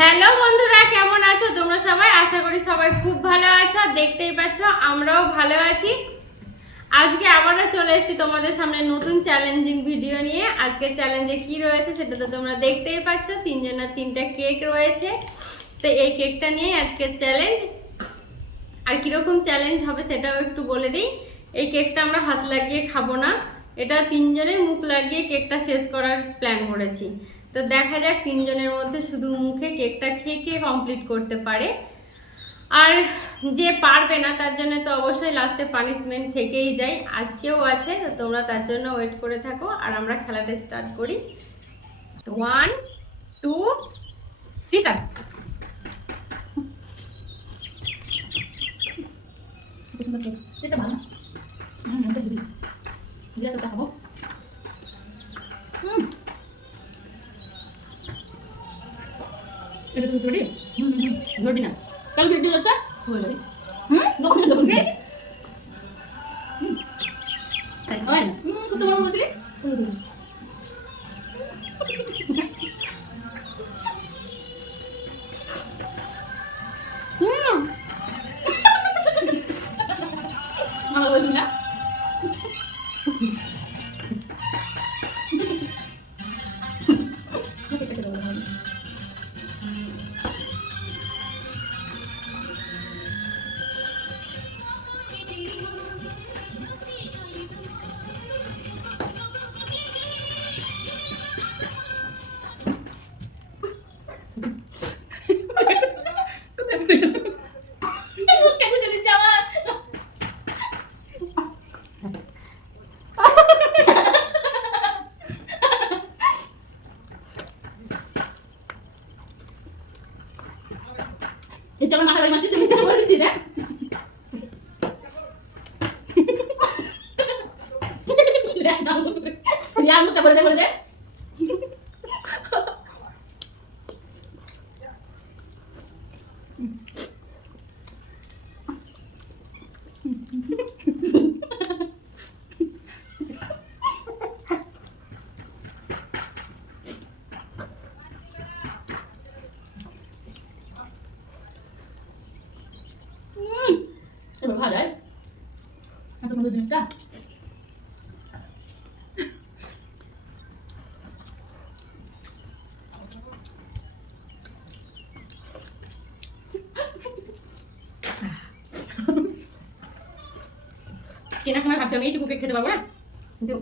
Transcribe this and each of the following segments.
Hello বন্ধুরা, কেমন আছো তোমরা সবাই? আশা করি সবাই খুব ভালো আছো। দেখতেই পাচ্ছ আমরাও ভালো আছি। আজকে আবারও চলে এসেছি তোমাদের সামনে নতুন চ্যালেঞ্জিং ভিডিও নিয়ে। আজকে চ্যালেঞ্জে কি রয়েছে সেটা তো তোমরা দেখতেই পাচ্ছ। তিনজনের তিনটা কেক রয়েছে, তো এই কেকটা নিয়ে আজকের চ্যালেঞ্জ। আর কিরকম চ্যালেঞ্জ হবে সেটাও একটু বলে দিই। এই কেকটা আমরা হাত লাগিয়ে খাবো না, এটা তিনজনের মুখ লাগিয়ে কেকটা শেষ করার প্ল্যান করেছি। তো দেখা যাক তিনজনের মধ্যে শুধু মুখে কেকটা খেয়ে কে কমপ্লিট করতে পারে। আর যে পারবে না তার জন্য তো অবশ্যই লাস্টে পানিশমেন্ট থেকেই যায়, আজকেও আছে। তো তোমরা তার জন্য ওয়েট করে থাকো আর আমরা খেলাটা স্টার্ট করি। 1 2 3 স্টার্ট। এটা ভালো না। এটা দিবি। দিলে তো খাবো। এটা তুই ধরবি? ধরবি না। কাল ছুটি যাচ্ছে? হয়ে যাবে। দোকানে দোকানে। তাই হয় না। কত বড় বলছিলি? আমার বলবি না? চলো মাথা বাড়ি মারছি, তুমি করে দিচ্ছি দেখ। রিয়া মুখটা বলে দে বলে দে। এবার ভালো হয় এত সুন্দর জিনিসটা। কেনার সময় ভাবছি আমি এইটুকু কেক খেতে পারবো না, কিন্তু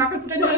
নাকে ফুটে ধরে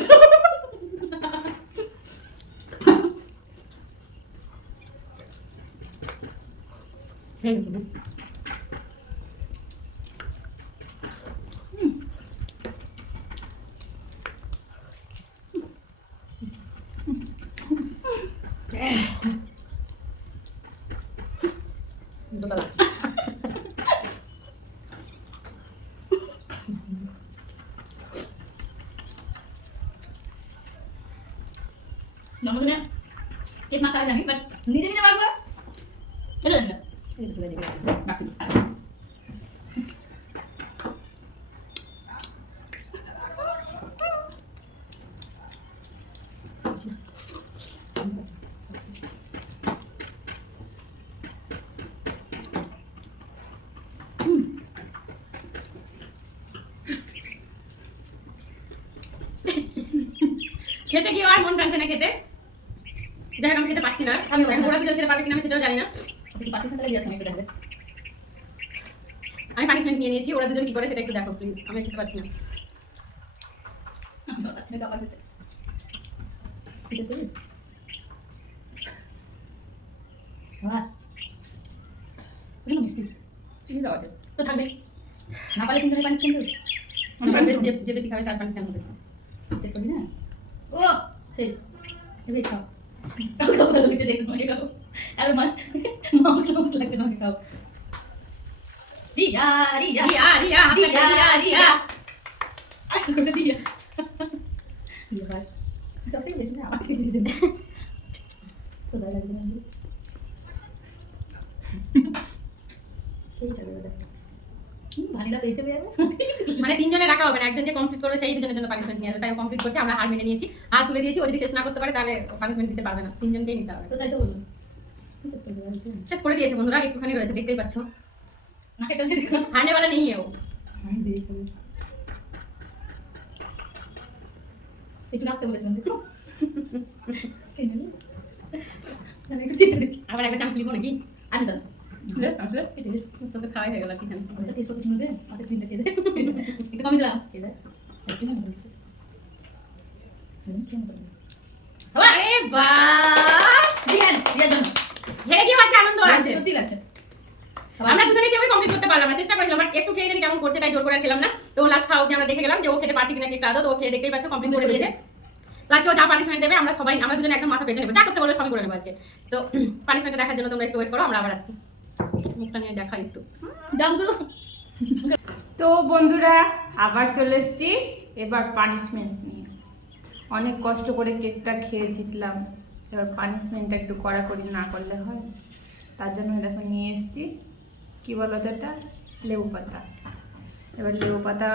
জন্মদিনে কেক মাখা জানি, বাট নিজে নিজে মাখবো এটা জানি না। এই তো চলে যাবে বাচ্চা। খেতে কি আর মন টানছে না খেতে। যাই হোক আমি খেতে পাচ্ছি না, আমি ওরা দুজন খেতে পারবে কিনা আমি সেটাও জানি না। তুই পাচ্ছিস না তাহলে দিয়ে আসো একটু দেখবে। আমি পানিশমেন্ট নিয়ে নিয়েছি, ওরা দুজন কি করে সেটা একটু দেখো প্লিজ, আমি খেতে পাচ্ছি না। আমি আর পাচ্ছি না কাপড় খেতে। কিছু করবি? বাস ওগুলো মিষ্টি চিনি দেওয়া আছে তো থাকবেই। না পারলে তিনজনে পানিশ কিনতে যে বেশি খাবে তার পানিশমেন্ট হবে। সেট করবি না? ও সেই এবার খাও খাও ভালো হইতে দেখতে তোমাকে খাও। আর মাংস লাগছে তোমাকে খাও। রিয়া রিয়া রিয়া রিয়া রিয়া রিয়া আসলে রিয়া রিয়া বাস সত্যি দেখি না আমাকে দিয়ে দেবে কোথায় লাগবে না সেই যাবে ওদের ভানিলা পেয়েছে বেয়ার মানে তিনজনে রাখা হবে না, একজন যে কমপ্লিট করবে সেই দুজনের জন্য পানিশমেন্ট নিয়ে আসবে। তাই কমপ্লিট করছে, আমরা হার মেনে নিয়েছি, হাত তুলে দিয়েছি। ও যদি শেষ না করতে পারে তাহলে পানিশমেন্ট দিতে পারবে না, তিনজনকেই নিতে হবে। তো তাই তো বলুন শেষ করে দেবো শেষ করে দিয়েছে বন্ধুরা, আর একটুখানি রয়েছে, দেখতেই পাচ্ছ। না কেটে দেখো হারনে वाला नहीं है वो। আমি দেখো একটু রাখতে বলেছিলাম দেখো কেন না একটু চিট দিই আবার একবার চান্স নিব নাকি? আনি দাও আছে তোকে খাওয়াই হয়ে গেল, কি চান্স? ওটা টেস্ট করতে শুনবে আচ্ছা তিনটা দিয়ে দে একটু কমই দিলাম দিয়ে দে একটু না বলছি আরে বাস, দিয়ান দিয়ার জন্য হেরে গিয়ে আজকে আনন্দ লাগছে। সত্যি লাগছে আমরা দুজনে কেউই কমপ্লিট করতে পারলাম না, চেষ্টা করেছিলাম, বাট একটু খেয়ে জানি কেমন করছে, তাই জোর করে আর খেলাম না। তো লাস্ট খাওয়া অবধি আমরা দেখে গেলাম যে ও খেতে পারছে কিনা কেকটা আদৌ। তো ও খেয়ে দেখতেই পাচ্ছ কমপ্লিট করে দিয়েছে। লাস্টে ও যা পানিশমেন্ট দেবে আমরা সবাই, আমরা দুজনে একদম মাথা পেতে নেবো, যা করতে বলবে সবই করে নেবো আজকে। তো পানিশমেন্টটা দেখার জন্য তোমরা একটু ওয়েট করো, আমরা আবার আসছি। মুখটা নিয়ে দেখাই একটু। জামগুলো তো বন্ধুরা আবার চলে এসেছি এবার পানিশমেন্ট নিয়ে। অনেক কষ্ট করে কেকটা খেয়ে জিতলাম, এবার পানিশমেন্টটা একটু কড়াকড়ি না করলে হয়। তার জন্য দেখো নিয়ে এসেছি, কী বলো তো, এটা লেবু পাতা। এবার লেবু পাতা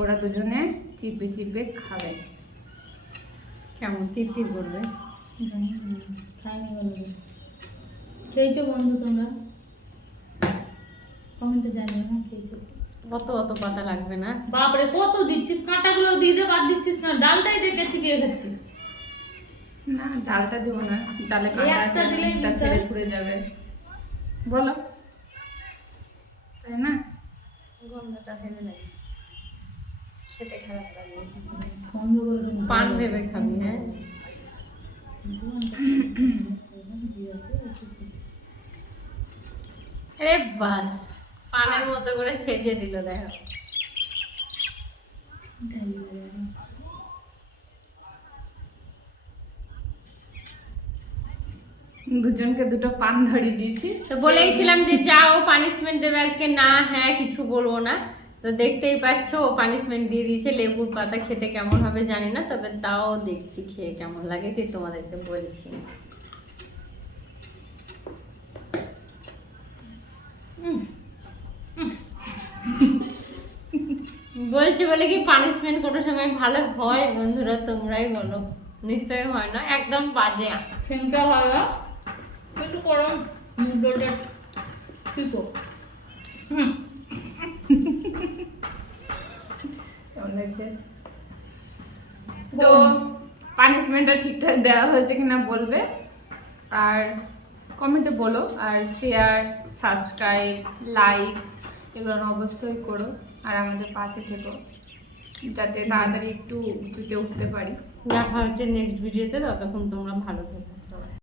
ওরা দুজনে চিপে চিপে খাবে, কেমন তিরতির করবে। খাইনি বলবো খেয়েছো বন্ধু তোমরা কমেন্টে জানিও না খেয়েছো অত অত পাতা লাগবে না। বাপরে কত দিচ্ছিস কাঁটাগুলো দিয়ে দে বাদ দিচ্ছিস না ডালটাই দেখে চিবিয়ে খাচ্ছি না ডালটা দেবো না, ডালে এই একটা দিলেই কাঁটা মিশাল। ছেড়ে ঘুরে যাবে, বলো তাই না? গন্ধটা ভেবে নাই, খেতে খারাপ লাগে। বন্ধ করে দেবো পান ভেবে খাবি? হ্যাঁ আরে বাস, পানের মতো করে সেজে দিল দেখো। দুজনকে দুটো পান ধরিয়ে দিয়েছি। তো বলেইছিলাম যে যাও পানিশমেন্ট দেবে আজকে, না হ্যাঁ কিছু বলবো না। তো দেখতেই পাচ্ছ ও পানিশমেন্ট দিয়ে দিয়েছে। লেবুর পাতা খেতে কেমন হবে জানি না, তবে তাও দেখছি খেয়ে কেমন লাগে, তুই তোমাদেরকে বলছি। বলছি বলে কি পানিশমেন্ট কোনো সময় ভালো হয় বন্ধুরা? তোমরাই বলো, নিশ্চয়ই হয় না, একদম বাজে। খেমকা হয় না একটু গরম নুডলটা ঠিকও কেমন লাগছে? তো পানিশমেন্টটা ঠিকঠাক দেওয়া হয়েছে কিনা বলবে, আর কমেন্টে বলো, আর শেয়ার, সাবস্ক্রাইব, লাইক এগুলো অবশ্যই করো, আর আমাদের পাশে থেকো যাতে তাড়াতাড়ি একটু উঁচুতে উঠতে পারি। দেখা হচ্ছে নেক্সট ভিডিওতে, ততক্ষণ তোমরা ভালো থেকো সবাই।